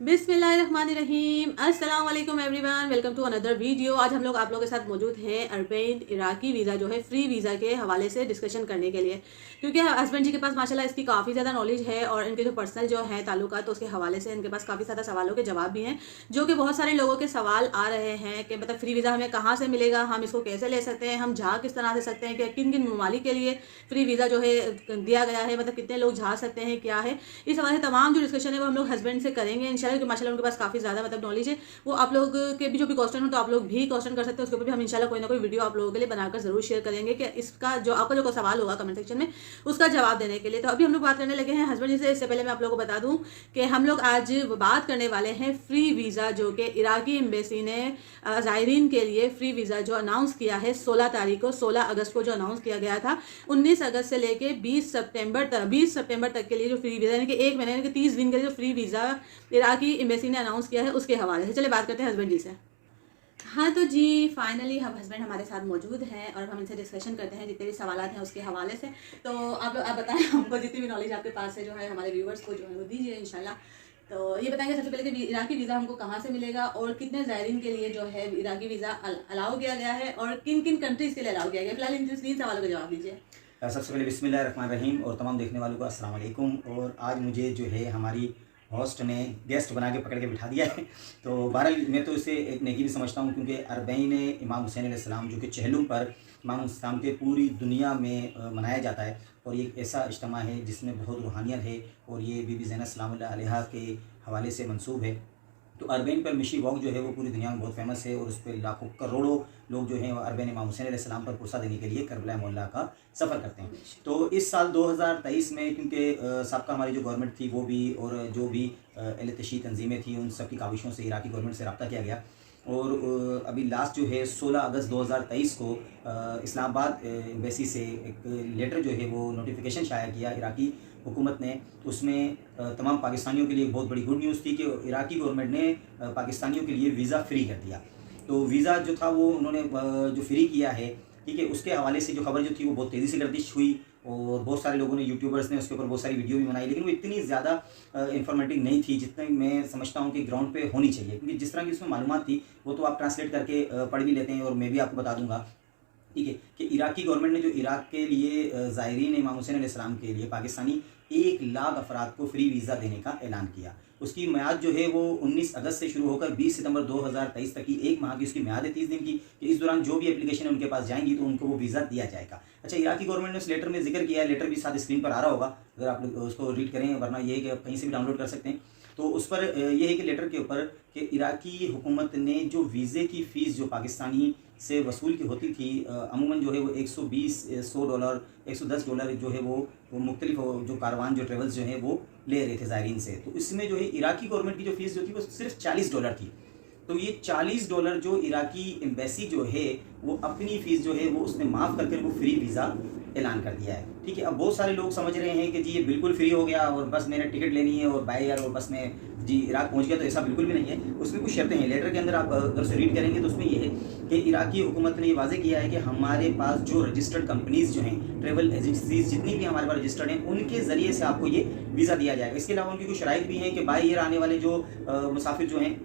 बिस्मिल्लाहिर्रहमानिर्रहीम। अस्सलाम वालेकुम everyone, welcome to another video. आज हम लोग आप लोगों के साथ मौजूद हैं अरबैन इराकी वीज़ा जो है फ्री वीज़ा के हवाले से डिस्कशन करने के लिए, क्योंकि हस्बैंड जी के पास माशाल्लाह इसकी काफ़ी ज़्यादा नॉलेज है और इनके जो पर्सनल जो है ताल्लुकात तो उसके हवाले से इनके पास काफ़ी ज़्यादा सवालों के जवाब भी हैं, जो कि बहुत सारे लोगों के सवाल आ रहे हैं कि मतलब फ्री वीज़ा हमें कहाँ से मिलेगा, हम इसको कैसे ले सकते हैं, हम जा किस तरह से सकते हैं, कि किन किन ममालिक के लिए फ्री वीज़ा जो है दिया गया है, मतलब कितने लोग जा सकते हैं, क्या है। इस हवाले से तमाम जो डिस्कशन है वो हम लोग हस्बैंड से करेंगे इंशाल्लाह, कि माशाल्लाह उनके पास काफ़ी ज़्यादा मतलब नॉलेज है। वो आप लोग के भी जो भी क्वेश्चन हो तो आप लोग भी क्वेश्चन कर सकते हैं, उसके ऊपर भी हम इंशाल्लाह कोई ना कोई वीडियो आप लोगों के लिए बनाकर ज़रूर शेयर करेंगे, कि इसका जो आपका जो सवाल होगा कमेंट सेक्शन में उसका जवाब देने के लिए। तो अभी हम लोग बात करने लगे हैं हस्बैंड जी से। इससे पहले मैं आप लोगों को बता दूं कि हम लोग आज बात करने वाले हैं फ्री वीज़ा, जो कि इराकी एम्बेसी ने ज़ायरीन के लिए फ्री वीज़ा जो अनाउंस किया है 16 अगस्त को जो अनाउंस किया गया था। 19 अगस्त से लेके 20 सितंबर तक के लिए जो फ्री वीज़ा, यानी कि एक महीने यानी कि 30 दिन के लिए जो फ्री वीज़ा इराकी एम्बेसी ने अनाउंस किया है उसके हवाले से। चलिए बात करते हैं हस्बैंड जी से। हाँ तो जी, फाइनली हम हस्बैंड हमारे साथ मौजूद हैं और हम इनसे डिस्कशन करते हैं जितने भी सवाल हैं उसके हवाले से। तो आप बताएं हमको जितनी भी नॉलेज आपके पास है जो है हमारे व्यूवर्स को जो है वो दीजिए इंशाल्लाह। तो ये बताएंगे सबसे पहले कि इराकी वीज़ा हमको कहाँ से मिलेगा और कितने ज़ायरीन के लिए जो है इराकी वीज़ा अलाउ किया गया है और किन किन कंट्रीज़ के लिए अलाउ किया गया है। फिलहाल इन 3 सवालों का जवाब दीजिए। सबसे पहले बिस्मिल्लाहिर्रहमानिर्रहीम और तमाम देखने वालों को अस्सलाम वालेकुम। और आज मुझे जो है हमारी होस्ट ने गेस्ट बना के पकड़ के बिठा दिया है। तो बहरहाल मैं तो इसे एक नेकी भी समझता हूँ, क्योंकि अरबईन इमाम हुसैन अलैहिस्सलाम जो कि चहलुम पर इमाम इस्लाम के पूरी दुनिया में मनाया जाता है, और ये एक ऐसा इज्तिमा है जिसमें बहुत रूहानियत है, और ये बीबी ज़ैनब सलामुल्लाह अलैहा के हवाले से मंसूब है। तो अरबईन पर मिशी वॉक जो है वो पूरी दुनिया में बहुत फेमस है, और उस पर लाखों करोड़ों लोग जो हैं अरबईन इमाम हुसैन अलैहिस्सलाम पर पुरसा देने के लिए करबला मोहल्ला का सफ़र करते हैं। तो इस साल 2023 में, क्योंकि सबका हमारी जो गवर्नमेंट थी वो भी और जो भी अहले तशरीह तंजीमें थी उन सब की काविशों से इराकी गवर्नमेंट से रब्ता किया गया, और अभी लास्ट जो है 16 अगस्त 2023 को इस्लामाबाद एम्बेसी से एक लेटर जो है वो नोटिफिकेशन शाया किया इराकी हुकूमत ने। उसमें तमाम पाकिस्तानियों के लिए बहुत बड़ी गुड न्यूज़ थी कि इराकी गवर्नमेंट ने पाकिस्तानियों के लिए वीज़ा फ्री कर दिया। तो वीज़ा जो था वो उन्होंने जो फ्री किया है, ठीक है, उसके हवाले से जो खबर जो थी वो बहुत तेज़ी से गर्दिश हुई, और बहुत सारे लोगों ने, यूट्यूबर्स ने उसके ऊपर बहुत सारी वीडियो भी बनाई, लेकिन वो इतनी ज़्यादा इंफॉर्मेटिव नहीं थी जितनी मैं समझता हूँ कि ग्राउंड पे होनी चाहिए, क्योंकि जिस तरह की उसमें मालूमात थी वो तो आप ट्रांसलेट करके पढ़ भी लेते हैं, और मैं भी आपको बता दूंगा, ठीक है, कि इराकी गवर्नमेंट ने जो इराक के लिए ज़ायरीन इमाम हुसैन अलैहिस्सलाम के लिए पाकिस्तानी 1 लाख अफराद को फ्री वीज़ा देने का ऐलान किया। उसकी म्याद जो है वो 19 अगस्त से शुरू होकर 20 सितंबर 2023 तक की 1 माह की उसकी म्याद है, 30 दिन की, कि इस दौरान जो भी एप्लीकेशन उनके पास जाएंगी तो उनको वो वीज़ा दिया जाएगा। अच्छा, इराकी गवर्नमेंट ने उस लेटर में जिक्र किया है, लेटर भी साथ स्क्रीन पर आ रहा होगा अगर आप लोग उसको रीड करें, वरना ये है कि आप कहीं से भी डाउनलोड कर सकते हैं। तो उस पर यह है कि लेटर के ऊपर कि इराकी हुकूमत ने जो वीज़े की फ़ीस जो पाकिस्तानी से वसूल की होती थी, अमूमन जो है वो 120 $100 $110 जो है वो मुख्तलिफ जो कारवान जो ट्रेवल्स जो हैं वो ले रहे थे ज़ायरीन से। तो इसमें जो है इराकी गवर्नमेंट की जो फ़ीस जो थी वो सिर्फ $40 थी। तो ये $40 जो इराकी एम्बेसी जो है वो अपनी फ़ीस जो है वो उसने माफ़ करके वो फ्री वीज़ा ऐलान कर दिया है, ठीक है। अब बहुत सारे लोग समझ रहे हैं कि जी ये बिल्कुल फ्री हो गया और बस मैंने टिकट लेनी है और बाय एयर और बस मैं जी इराक पहुंच गया, तो ऐसा बिल्कुल भी नहीं है। उसमें कुछ शर्तें हैं, लेटर के अंदर आप अगर उसे रीड करेंगे तो उसमें ये है कि इराकी हुकूमत ने ये वाजे किया है कि हमारे पास जो रजिस्टर्ड कंपनीज़ जो हैं, ट्रेवल एजेंसीज जितनी भी हमारे पास रजिस्टर्ड हैं, उनके ज़रिए से आपको ये वीज़ा दिया जाएगा। इसके अलावा उनकी कुछ शराइत भी हैं कि बाय एयर आने वाले जो मुसाफिर जो हैं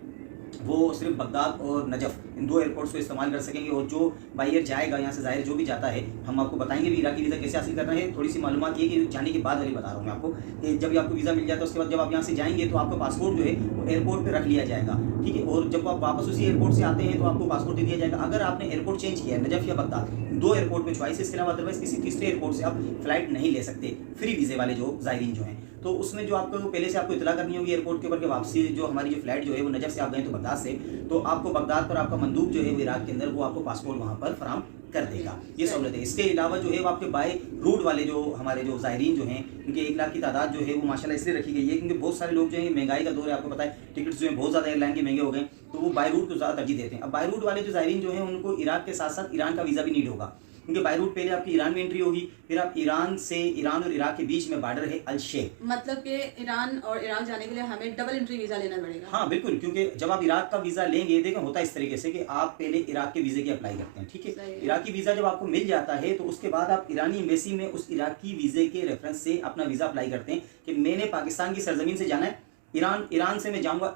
वो सिर्फ बगदाद और नजफ़ इन 2 एयरपोर्ट्स को इस्तेमाल कर सकेंगे, और जो बाई एयर जाएगा यहाँ से ज़ाहिर जो भी जाता है, हम आपको बताएंगे भी इराकी वीज़ा कैसे हासिल करना है। थोड़ी सी मालूमात ये कि जाने के बाद वाली बता रहा हूँ मैं आपको, कि जब भी आपको वीज़ा मिल जाता है उसके बाद जब आप यहाँ से जाएंगे तो आपका पासपोर्ट जो है वो एयरपोर्ट पर रख लिया जाएगा, ठीक है। और जब आप वापस उसी एयरपोर्ट से आते हैं तो आपको पासपोर्ट दे दिया जाएगा। अगर आपने एयरपोर्ट चेंज किया है, नजफ़ या बगदाद, 2 एयरपोर्ट में चॉइस, इसके अलावा अदरवाइज किसी तीसरे एयरपोर्ट से आप फ्लाइट नहीं ले सकते फ्री वीज़े वाले जो ज़ायरीन जो हैं। तो उसमें जो आपको पहले से आपको इतला करनी होगी एयरपोर्ट के ऊपर कि वापसी जो हमारी जो फ्लाइट जो है वो नजफ़ से आप गए तो बगदाद से, तो आपको बगदाद पर आपका मंदूब जो है वो इराक के अंदर वो आपको पासपोर्ट वहाँ पर फराहम कर देगा, ये सहूलत है। इसके अलावा जो है वो आपके बाय रूट वाले जो हमारे जो ज़ायरीन जो हैं, क्योंकि 1 लाख की तादाद जो है वो माशाल्लाह इसलिए रखी गई है क्योंकि बहुत सारे लोग जो है, महंगाई का दौर है, आपको पता है, टिकट्स जो है बहुत ज़्यादा एयरलाइन के महंगे हो गए, तो वो बाय रूट को ज़्यादा तरजीह देते हैं। अब बाय रूट वाले जो ज़ायरीन जो हैं उनको इराक के साथ साथ ईरान का वीज़ा भी नीड होगा, क्योंकि बाय रूट पहले आपकी ईरान में एंट्री होगी, फिर आप ईरान और इराक के बीच में बॉर्डर है अल शेख, मतलब कि ईरान और इराक जाने के लिए हमें डबल एंट्री वीज़ा लेना पड़ेगा। हाँ बिल्कुल, क्योंकि जब आप इराक का वीज़ा लेंगे, देखो होता है इस तरीके से कि आप पहले इराक के वीज़े की अप्लाई करते हैं, ठीक है। इराकी वीज़ा जब आपको मिल जाता है तो उसके बाद आप ईरानी एम्बेसी में उस इराकी वीज़े के रेफरेंस से अपना वीज़ा अप्लाई करते हैं कि मैंने पाकिस्तान की सरजमीन से जाना है ईरान से मैं जाऊँगा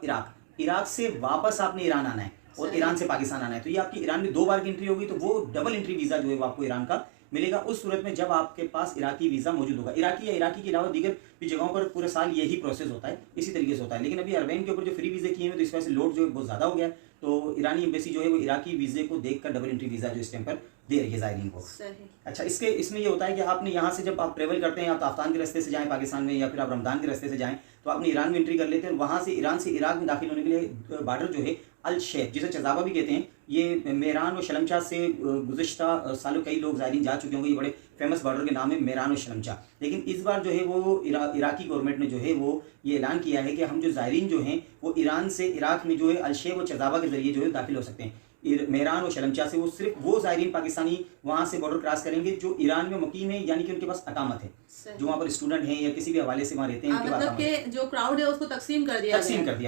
इराक से वापस आपने ईरान आना है और ईरान से पाकिस्तान आना है, तो ये आपकी ईरान में 2 बार की एंट्री होगी, तो वो डबल एंट्री वीज़ा जो है वो आपको ईरान का मिलेगा उस सूरत में जब आपके पास इराकी वीज़ा मौजूद होगा। इराकी या इराकी के अलावा दीगर भी जगहों पर पूरे साल यही प्रोसेस होता है, इसी तरीके से होता है। लेकिन अभी अरबैन के ऊपर जो फ्री वीज़े किए हैं तो इस वजह से लोड जो है बहुत ज़्यादा हो गया, तो ईरानी एम्बेसी जो है वो इराकी वीज़े को देखकर डबल एंट्री वीज़ा जो इस टाइम पर दे रही है ज़ायरीन को। अच्छा, इसमें ये होता है कि आपने यहाँ से जब आप ट्रेवल करते हैं, आप ताफ्तान के रास्ते से जाएँ पाकिस्तान में, या फिर आप रमदान के रास्ते से जाएँ, तो आपने ईरान में एंट्री कर लेते हैं। वहाँ से ईरान से इराक में दाखिल होने के लिए बॉर्डर जो है अल शेख, जिसे चज़ाबा भी कहते हैं, ये मेरान और शलमचा से गुज़िश्ता सालों कई लोग ज़ायरीन जा चुके होंगे। ये बड़े फेमस बॉर्डर के नाम है मेरान और शलमचा। लेकिन इस बार जो है वो इराकी गवर्नमेंट ने जो है वो ये ऐलान किया है कि हम जो ज़ायरीन जो हैं वो ईरान से इराक में जो है अल शेख और चज़ाबा के ज़रिए जो है दाखिल हो सकते हैं। मेरान और शलमचा से वो सिर्फ वो ज़ायरीन पाकिस्तानी वहाँ से बॉर्डर क्रॉस करेंगे जो ईरान में मुकीम है, यानी कि उनके पास अकामत है, जो वहाँ पर स्टूडेंट हैं या किसी भी हवाले से वहाँ रहते हैं, उनके मतलब कि जो क्राउड है उसको तकसीम कर दिया।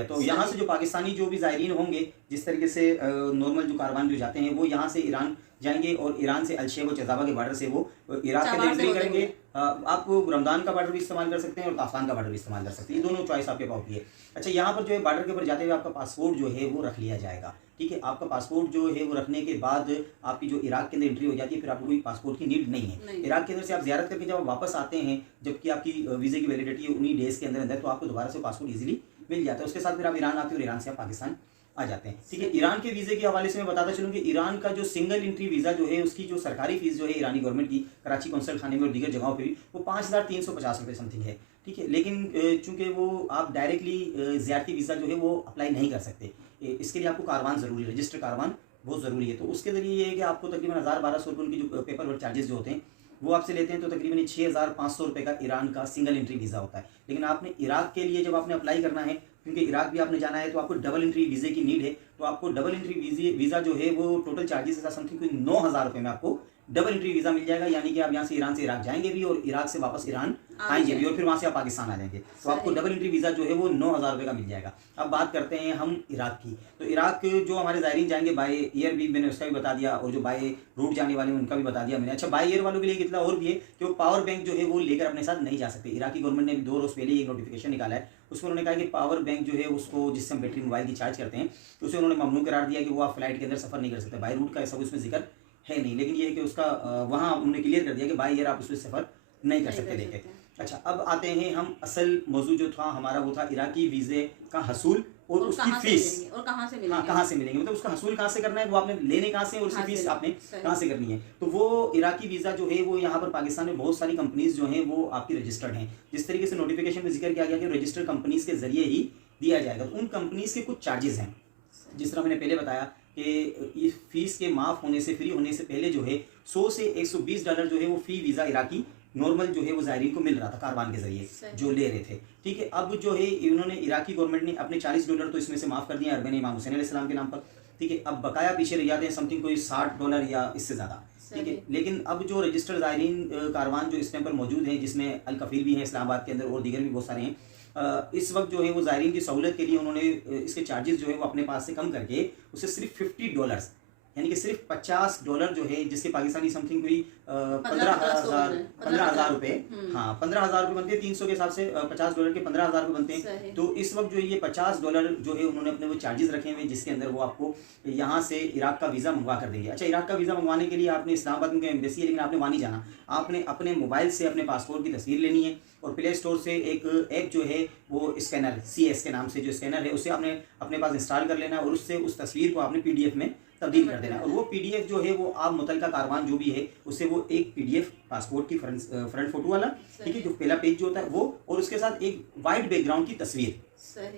तो यहाँ से जो पाकिस्तानी जो भी ज़ायरीन होंगे, जिस तरीके से नॉर्मल जो कारवान जो जाते हैं वो यहाँ से ईरान जाएंगे और ईरान से अलशेख और चज़ाबा के बॉर्डर से वो इराक के अंदर एंट्री करेंगे। आप रमदान का बॉर्डर भी इस्तेमाल कर सकते हैं और ताफ्तान का बॉर्डर भी इस्तेमाल कर सकते हैं, ये दोनों चॉइस आपके पास होती है। अच्छा, यहाँ पर जो है बॉर्डर के ऊपर जाते हुए आपका पासपोर्ट जो है वो रख लिया जाएगा, ठीक है। आपका पासपोर्ट जो है वो रखने के बाद आपकी जो इराक के अंदर एंट्री हो जाती है, फिर आपको कोई पासपोर्ट की नीड नहीं है। इराक के अंदर से आप ज़ियारत करके जब आप वापस आते हैं, जबकि आपकी वीज़े की वैलिडिटी है 19 डेज़ के अंदर, तो आपको दोबारा से पासपोर्ट ईजिली मिल जाता है। उसके साथ फिर आप ईरान आते हैं और ईरान से आप पाकिस्तान आ जाते हैं, ठीक है। ईरान के वीज़े के हवाले से मैं बताता चलूँ कि ईरान का जो सिंगल एंट्री वीज़ा जो है उसकी जो सरकारी फीस जो है ईरानी गवर्नमेंट की कराची कौंसल खाने में और दीगर जगहों पे भी वो 5350 रुपये समथिंग है, ठीक है। लेकिन चूंकि वो आप डायरेक्टली ज़ियारती वीज़ा जो है वो अप्लाई नहीं कर सकते, इसके लिए आपको कारवान ज़रूरी है, रजिस्टर कारवान बहुत ज़रूरी है। तो उसके ज़रिए ये है कि आपको तकरीबन 1000-1200 रुपये उनकी जो पेपर वर्क चार्जेस जो होते हैं वो आपसे लेते हैं, तो तकरीबन 6500 रुपये का ईरान का सिंगल एंट्री वीज़ा होता है। लेकिन आपने इराक के लिए जब आपने अप्लाई करना है, क्योंकि इराक भी आपने जाना है, तो आपको डबल एंट्री वीज़े की नीड है, तो आपको डबल एंट्री वीज़ा जो है वो टोटल चार्जेस के साथ समथिंग कोई 9000 रुपये में आपको डबल एंट्री वीज़ा मिल जाएगा। यानी कि आप यहाँ से इराक जाएंगे भी और इराक से वापस ईरान आएंगे भी और फिर वहाँ से आप पाकिस्तान आ जाएंगे, तो आपको डबल एंट्री वीज़ा जो है वो 9000 रुपये का मिल जाएगा। अब बात करते हैं हम इराक की, तो इराक जो हमारे ज़ायरीन जाएंगे बाय एयर भी मैंने उसका भी बता दिया, और जो बाय रूट जाने वाले उनका भी बता दिया मैंने। अच्छा, बाय एयर वालों के लिए कितना और भी है कि वो पावर बैंक जो है वो लेकर अपने साथ नहीं जा सकते। इराकी गवर्नमेंट ने 2 रोज़ पहले एक नोटिफिकेशन निकाला है, उसमें उन्होंने कहा कि पावर बैंक जो है उसको, जिससे हम बैटरी मोबाइल की चार्ज करते हैं, तो उसे उन्होंने ममनू करार दिया कि वो आप फ्लाइट के अंदर सफ़र नहीं कर सकते। बाय रूट का ऐसा उसमें जिक्र है नहीं, लेकिन ये है कि उसका वहाँ उन्होंने क्लियर कर दिया कि बाय एयर आप उसमें सफ़र नहीं कर सकते देखे। अच्छा, अब आते हैं हम असल मौजू जो था हमारा, वो था इराकी वीज़े का हसूल और उसकी फीस, और कहाँ से मिलेंगे। हाँ, कहाँ से मिलेंगे, मतलब उसका हसूल कहाँ से करना है, वो आपने लेने कहाँ से और उसकी फीस आपने कहाँ से करनी है। तो वो इराकी वीज़ा जो है वो यहाँ पर पाकिस्तान में बहुत सारी कंपनीज जो हैं वो आपकी रजिस्टर्ड हैं। जिस तरीके से नोटिफिकेशन में जिक्र किया गया कि रजिस्टर्ड कंपनीज के जरिए ही दिया जाएगा, तो उन कंपनीज के कुछ चार्जेस हैं। जिस तरह मैंने पहले बताया कि इस फीस के माफ़ होने से, फ्री होने से पहले जो है 100 से $120 जो है वो फ़ी वीज़ा इराकी नॉर्मल जो है वो ज़ायरीन को मिल रहा था कारवान के जरिए जो ले रहे थे, ठीक है। अब जो है इन्होंने इराकी गवर्नमेंट ने अपने $40 तो इसमें से माफ़ कर दिया अरबैन इमाम हुसैन अलैहिस्सलाम के नाम पर, ठीक है। अब बकाया पीछे रह जाते हैं समथिंग कोई $60 या इससे ज़्यादा, ठीक है। लेकिन अब जो रजिस्टर्ड ज़ायरीन कारवान जो इस टाइम पर मौजूद हैं, जिसमें अल कफ़ील भी हैं इस्लामाबाद के अंदर और दीगर भी बहुत सारे हैं, इस वक्त जो है वो ज़ायरीन की सहूलत के लिए उन्होंने इसके चार्जेस जो है वो अपने पास से कम करके उसे सिर्फ $50 यानी कि सिर्फ $50 जो है, जिसके पाकिस्तानी समथिंग कोई 15,000 रुपये, हाँ 15,000 रुपये बनते हैं 300 के हिसाब से, $50 के 15,000 रुपये बनते हैं। तो इस वक्त जो ये $50 जो है उन्होंने अपने वो चार्जेस रखे हुए हैं, जिसके अंदर वो आपको यहाँ से इराक का वीज़ा मंगवा कर देंगे। अच्छा, इराक का वीज़ा मंगवाने के लिए आपने इस्लामाबाद में एम्बेसी है, लेकिन आपने वहाँ नहीं जाना, आपने अपने मोबाइल से अपने पासपोर्ट की तस्वीर लेनी है और प्ले स्टोर से एक ऐप जो है वो स्कैनर CS के नाम से जो स्कैनर है उसे आपने अपने पास इंस्टॉल कर लेना और उससे उस तस्वीर को आपने PDF में तब्दील कर देना, और वो PDF जो है वो आप मुतलका कारवान जो भी है उससे वो एक PDF पासपोर्ट की फ्रंट फोटो वाला, ठीक है, जो पहला पेज जो होता है वो, और उसके साथ एक वाइट बैकग्राउंड की तस्वीर,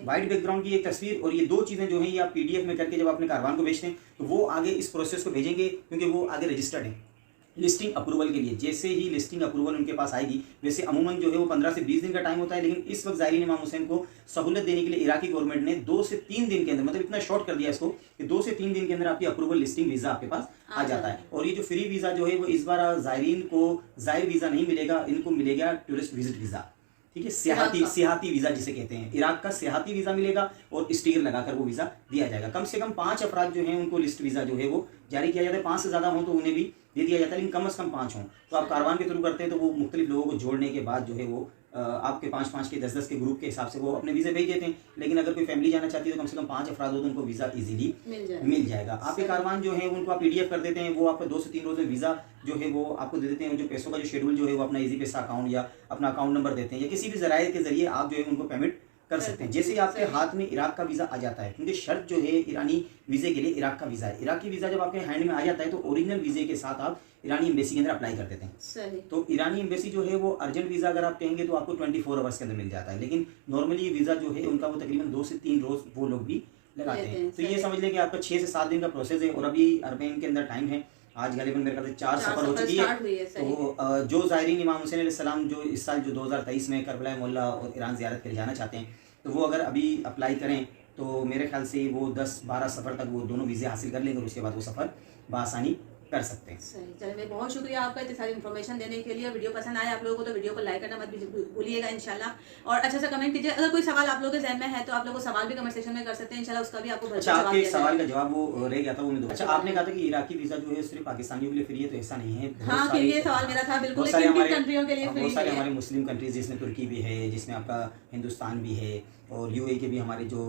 वाइट बैकग्राउंड की एक तस्वीर, और ये 2 चीज़ें जो हैं ये आप PDF में करके जब अपने कारवान को भेजते हैं तो वो आगे इस प्रोसेस को भेजेंगे, क्योंकि वो आगे रजिस्टर्ड है लिस्टिंग अप्रूवल के लिए। जैसे ही लिस्टिंग अप्रूवल उनके पास आएगी, वैसे अमूमन जो है वो 15 से 20 दिन का टाइम होता है, लेकिन इस वक्त ज़ायरीन इमाम हुसैन को सहूलत देने के लिए इराकी गवर्नमेंट ने 2 से 3 दिन के अंदर, मतलब इतना शॉर्ट कर दिया इसको कि 2 से 3 दिन के अंदर आपकी अप्रूवल लिस्टिंग वीज़ा आपके पास आ जाता है। और ये जो फ्री वीज़ा जो है वो इस बार ज़ायरीन को ज़ायर वीज़ा नहीं मिलेगा, इनको मिलेगा टूरिस्ट विजिट वीज़ा, ठीक है, सियाहती वीज़ा जिसे कहते हैं। इराक का सियाहती वीज़ा मिलेगा और स्टिकर लगाकर वो वीज़ा दिया जाएगा। कम से कम 5 अफराद जो हैं उनको लिस्ट वीज़ा जो है वो जारी किया जाता है, 5 से ज़्यादा हों तो उन्हें भी दे दिया जाता है, लेकिन कम से कम 5 हों। तो आप कारवान के थ्रू करते हैं तो वो मुख्तलिफ लोगों को जोड़ने के बाद जो है वो आपके 5-5 के 10-10 के ग्रुप के हिसाब से वो अपने वीज़े भेज देते हैं। लेकिन अगर कोई फैमिली जाना चाहती है तो कम से कम 5 अफराद हो तो उनको वीज़ा इजीली मिल जाएगा। आपके कारवान जो है उनको आप PDF कर देते हैं, वो आपको 2 से 3 रोज़ में वीज़ा जो है वो आपको दे देते हैं। जो पैसों का जो शेड्यूल जो है वो अपना ईजी पैसा अकाउंट या अपना अकाउंट नंबर देते हैं, या किसी भी ज़राए के ज़रिए आप जो है उनको पेमेंट कर सकते हैं। जैसे ही आपके हाथ में इराक का वीज़ा आ जाता है, क्योंकि शर्त जो है ईरानी वीज़े के लिए इराक का वीज़ा है। इराकी वीज़ा जब आपके हैंड में आ जाता है तो ओरिजिनल वीज़े के साथ आप ईरानी एम्बेसी के अंदर अप्लाई कर देते हैं। सही। तो ईरानी एम्बेसी जो है वो अर्जेंट वीज़ा अगर आप कहेंगे तो आपको 24 आवर्स के अंदर मिल जाता है, लेकिन नॉर्मली वीज़ा जो है उनका वो तकरीबन 2 से 3 रोज़ वो लोग भी लगाते हैं। तो ये समझ लें कि आपका 6 से 7 दिन का प्रोसेस है। और अभी अरबईन के अंदर टाइम है, आज गालिबन मेरे ख्याल से 4 सफ़र हो चुकी है। तो जो ज़ायरीन इमाम हुसैन अलैहिस्सलाम जो इस साल जो 2023 में करबला मोहल्ला और ईरान ज़ियारत के लिए जाना चाहते हैं, तो वो अगर अभी अप्लाई करें तो मेरे ख्याल से वो 10-12 सफ़र तक वो दोनों वीज़े हासिल कर लेंगे और उसके बाद वो सफ़र बआसानी कर सकते हैं। सही। चलिए, बहुत शुक्रिया आपका इतनी सारी इन्फॉर्मेशन देने के लिए। वीडियो पसंद आए आप लोगों को तो वीडियो को लाइक करना मत भूलिएगा इंशाल्लाह। और अच्छा सा कमेंट कीजिए। अगर कोई सवाल आप लोगों के ज़हन में है तो आप लोगों को सवाल भी कमेंट सेक्शन में कर सकते हैं, इंशाल्लाह उसका भी आपको अच्छा, आपके सवाल का जवाब वो रह गया था, वो मैं अच्छा आपने कहा था कि इराकी वीज़ा जो है सिर्फ पाकिस्तानियों के लिए फ्री है, तो ऐसा नहीं है। हाँ, कि ये सवाल मेरा था बिल्कुल, बहुत सारे कंट्रियों के लिए फ्री है। बहुत सारे हमारे मुस्लिम कंट्रीज जिसमें तुर्की भी है, जिसमें आपका हिंदुस्तान भी है और UAE के भी हमारे जो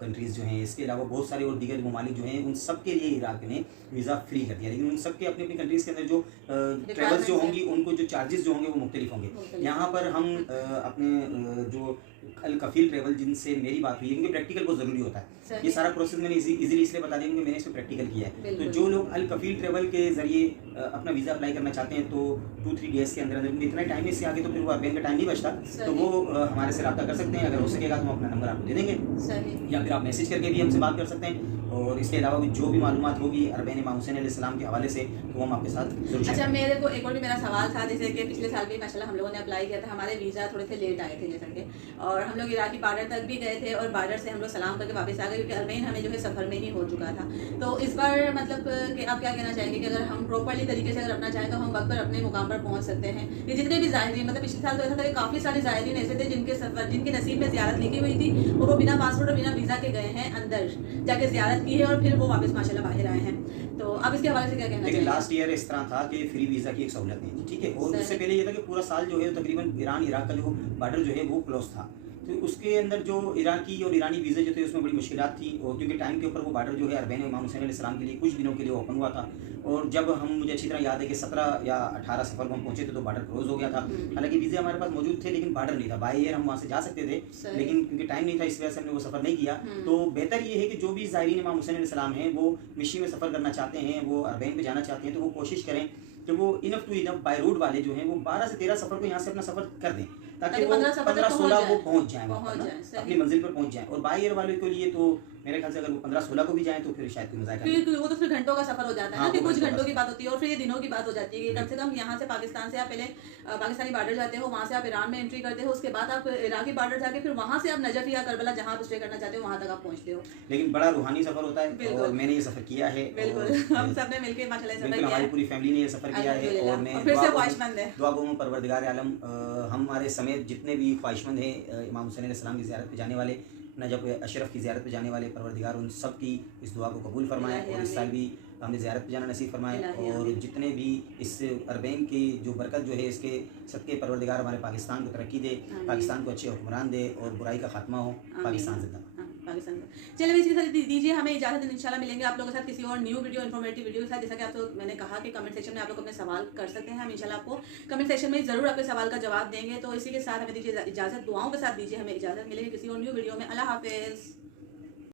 कंट्रीज़ जो हैं, इसके अलावा बहुत सारे और दीगर ममालिक जो हैं, उन सब के लिए इराक ने वीज़ा फ्री कर दिया। लेकिन उन सब के अपनी अपनी कंट्रीज़ के अंदर जो ट्रेवल्स जो होंगी उनको जो चार्जेस जो होंगे वो मुख्तलिफ होंगे। यहाँ पर हम अपने जो अल कफ़ील ट्रेवल जिनसे मेरी बात हुई है, क्योंकि प्रैक्टिकल बहुत ज़रूरी होता है। ये सारा प्रोसेस मैंने इजीली इसलिए बता दिया क्योंकि मैंने इसमें प्रैक्टिकल किया है। तो जो लोग अल कफ़ील ट्रेवल के ज़रिए अपना वीज़ा अप्लाई करना चाहते हैं तो 2-3 डेज़ के अंदर अंदर इतना टाइम इससे आगे तो फिर वो अरबईन का टाइम नहीं बचता, तो वो हमारे से रब्ता कर सकते हैं। अगर हो सकेगा तो हम अपना नंबर आपको दे देंगे, या फिर आप मैसेज करके भी हमसे बात कर सकते हैं। और इसके अलावा भी जो भी मालूमात होगी अरबईन इमाम हुसैन अलैहिस्सलाम के हवाले से तो हम आपके साथ जरूर। अच्छा, मेरे को एक और भी मेरा सवाल था, जैसे कि पिछले साल भी माशाल्लाह हम लोगों ने अप्लाई किया था, हमारे वीज़ा थोड़े से लेट आए थे जैसे कि, और हम लोग इराकी बॉर्डर तक भी गए थे और बॉर्डर से हम लोग सलाम करके वापस आ गए क्योंकि अरबईन हमें जो है सफ़र में ही हो चुका था। तो इस बार मतलब कि आप क्या कहना चाहेंगे कि अगर हम प्रॉपर्ली तरीके से अगर अपना चाहें तो हम वक्त पर अपने मुकाम पर पहुँच सकते हैं? ये जितने भी ज़ायरीन, मतलब पिछले साल तो ऐसा था कि काफ़ी सारे ज़ायरीन ऐसे थे जिनके नसीब में ज़ियारत लिखी हुई थी और वो बिना पासपोर्ट और बिना वीज़ा के गए हैं, अंदर जाके ज़ियारत की है और फिर वो वापस माशाल्लाह बाहर आए हैं। तो अब इसके हवाले से क्या कहना लेकिन लास्ट ईयर इस तरह था कि फ्री वीज़ा की एक सहूलत नहीं थी, ठीक है। और उससे पहले ये था कि पूरा साल जो है तकरीबन ईरान इराक का जो बॉर्डर जो है वो क्लोज था, तो उसके अंदर जो इराकी और ईरानी वीज़े जो थे उसमें बड़ी मुश्किलात थी। और क्योंकि टाइम के ऊपर वो बॉर्डर जो है अरबईन इमाम हुसैन अलैहिस्सलाम के लिए कुछ दिनों के लिए ओपन हुआ था, और जब हम, मुझे अच्छी तरह याद है कि 17 या 18 सफ़र को हम पहुंचे थे तो बॉर्डर क्लोज हो गया था। हालांकि वीज़े हमारे पास मौजूद थे लेकिन बॉर्डर नहीं था, बाय एयर हम वहाँ से जा सकते थे, लेकिन क्योंकि टाइम नहीं था इस वजह से हमने वो सफ़र नहीं किया। तो बेहतर ये है कि जो भी ज़ायरीन इमाम हुसैन अलैहिस्सलाम हैं वो मिशी में सफ़र करना चाहते हैं, वो अरबईन पे जाना चाहते हैं, तो वो कोशिश करें कि वो enough to enough by road वाले जो हैं वो 12 से 13 सफ़र को यहाँ से अपना सफ़र कर दें, ताकि वो 15-16 वो पहुँच जाएँ अपनी मंजिल पर पहुँच जाएँ। और बाय एयर वाले के लिए तो मेरे ख्याल से अगर वो 15-16 को भी जाएँ तो फिर शायद कोई मज़ा आएगा, क्योंकि वो तो फिर घंटों का सफर हो जाता है ना, कि कुछ घंटों की बात होती है और फिर ये दिनों की बात हो जाती है कि कम से कम यहाँ से पाकिस्तान से आप पहले पाकिस्तानी बॉर्डर जाते हो, वहाँ से आप ईरान में एंट्री करते हो, उसके बाद आप इराकी बॉर्डर जाके फिर वहाँ से आप नजफ या करबला जहाँ आप स्टे करना चाहते हो वहाँ तक आप पहुँचते हो। लेकिन बड़ा रूहानी सफ़र होता है और मैंने ये सफ़र किया है। बिल्कुल, हम सब ने मिलकर माशाल्लाह सफ़र किया है, हमारी पूरी फैमिली ने ये सफ़र किया है। और मैं फिर से ख्वाहिशमंद है, दुआ गो परवरदिगार आलम हमारे समेत जितने भी ख्वाहिशमंद हैं इमाम हुसैन अलैहिस्सलाम की ज़ियारत पे जाने वाले, नजफ़ अशरफ की ज़ियारत पे जाने वाले, परवरदिगार उन सब की इस दुआ को कबूल फरमाए और इस साल भी हमें ज़ियारत पे जाना नसीब फरमाए। और जितने भी इस अरबईन की जो बरकत जो है इसके सदके परवरदिगार हमारे पाकिस्तान को तरक्की दे, पाकिस्तान को अच्छे हुक्मरान दे और बुराई का खात्मा हो, पाकिस्तान जिंदाबाद। चलिए इसके साथ दीजिए हमें इजाज़त, इंशाल्लाह मिलेंगे आप लोगों के साथ किसी और न्यू वीडियो इन्फॉर्मेटिव वीडियो के साथ। जैसा कि आप लोग, मैंने कहा कि कमेंट सेक्शन में आप लोग अपने सवाल कर सकते हैं, हम इंशाल्लाह आपको कमेंट सेक्शन में ज़रूर आपके सवाल का जवाब देंगे। तो इसी के साथ हमें दीजिए इजाज़त, दुआओं के साथ दीजिए हमें इजाज़त, मिलेंगे किसी और न्यू वीडियो में। अल्लाह हाफिज़।